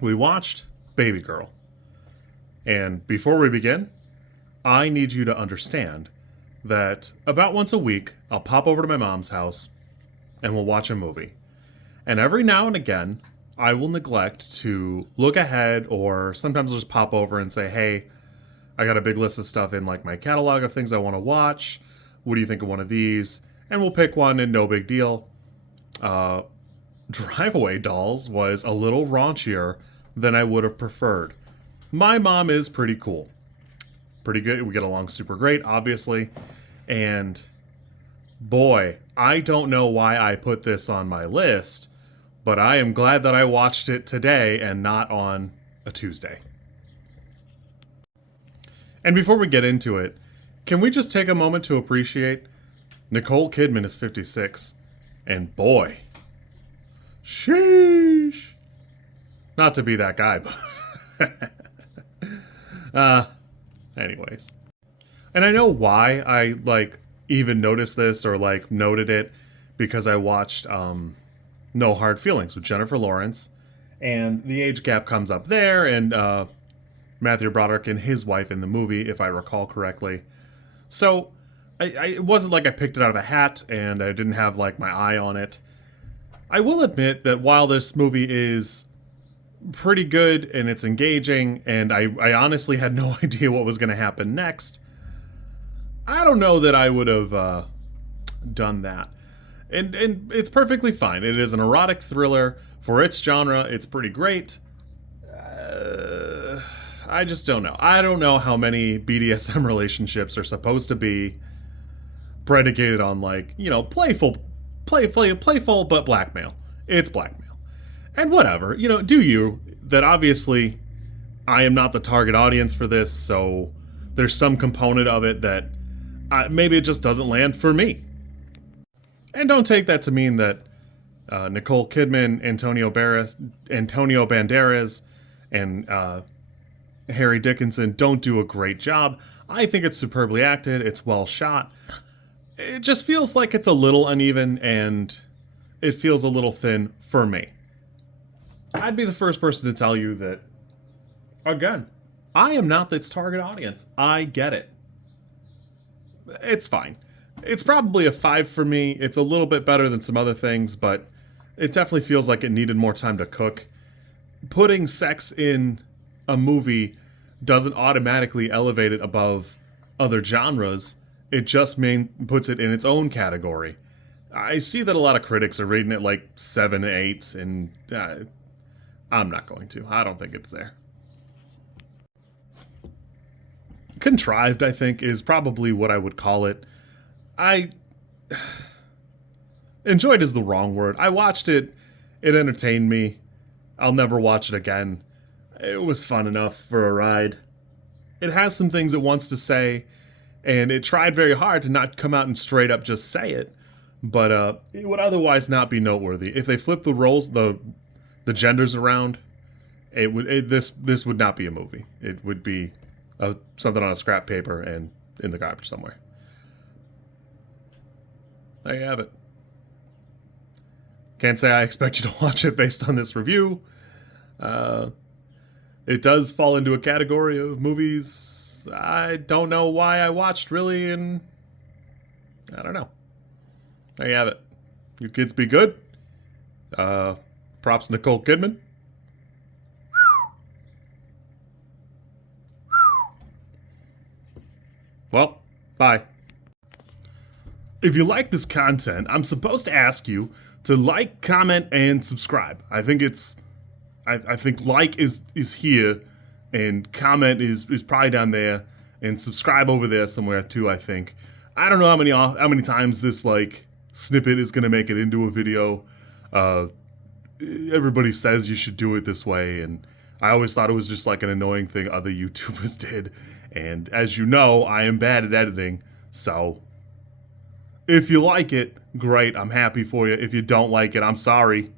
We watched Babygirl. And before we begin, I need you to understand that about once a week, I'll pop over to my mom's house and we'll watch a movie. And every now and again, I will neglect to look ahead, or sometimes I'll just pop over and say, hey, I got a big list of stuff in like my catalog of things I want to watch. What do you think of one of these? And we'll pick one and no big deal. Drive-Away Dolls was a little raunchier than I would have preferred. My mom is pretty cool. Pretty good. We get along super great, obviously. And boy, I don't know why I put this on my list, but I am glad that I watched it today and not on a Tuesday. And before we get into it, can we just take a moment to appreciate Nicole Kidman is 56, and boy, sheesh. Not to be that guy, but anyways. And I know why I even noticed this or noted it, because I watched No Hard Feelings with Jennifer Lawrence, and the age gap comes up there, and Matthew Broderick and his wife in the movie, if I recall correctly. So it wasn't like I picked it out of a hat and I didn't have my eye on it. I will admit that while this movie is pretty good and it's engaging, and I honestly had no idea what was going to happen next, I don't know that I would have done that. And it's perfectly fine. It is an erotic thriller. For its genre, it's pretty great. I just don't know. I don't know how many BDSM relationships are supposed to be predicated on playful but blackmail. It's blackmail. And whatever, do you. That obviously I am not the target audience for this, so there's some component of it that maybe it just doesn't land for me. And don't take that to mean that Nicole Kidman, Antonio Banderas, and Harris Dickinson don't do a great job. I think it's superbly acted. It's well shot. It just feels like it's a little uneven, and it feels a little thin for me. I'd be the first person to tell you that, again, I am not its target audience. I get it. It's fine. It's probably a 5 for me. It's a little bit better than some other things, but it definitely feels like it needed more time to cook. Putting sex in a movie doesn't automatically elevate it above other genres. It just puts it in its own category. I see that a lot of critics are rating it 7, 8, and I'm not going to. I don't think it's there. Contrived, I think, is probably what I would call it. Enjoyed is the wrong word. I watched it. It entertained me. I'll never watch it again. It was fun enough for a ride. It has some things it wants to say, and it tried very hard to not come out and straight up just say it, but it would otherwise not be noteworthy. If they flipped the roles, the genders around, this would not be a movie. It would be something on a scrap paper and in the garbage somewhere. There you have it. Can't say I expect you to watch it based on this review. It does fall into a category of movies I don't know why I watched, really, and I don't know. There you have it. You kids be good. Props to Nicole Kidman. Well, bye. If you like this content, I'm supposed to ask you to like, comment, and subscribe. I think like is here, and comment is probably down there, and subscribe over there somewhere too, I think. I don't know how many times this snippet is gonna make it into a video. Everybody says you should do it this way, and I always thought it was just an annoying thing other YouTubers did. And as you know, I am bad at editing, so if you like it, great, I'm happy for you. If you don't like it, I'm sorry.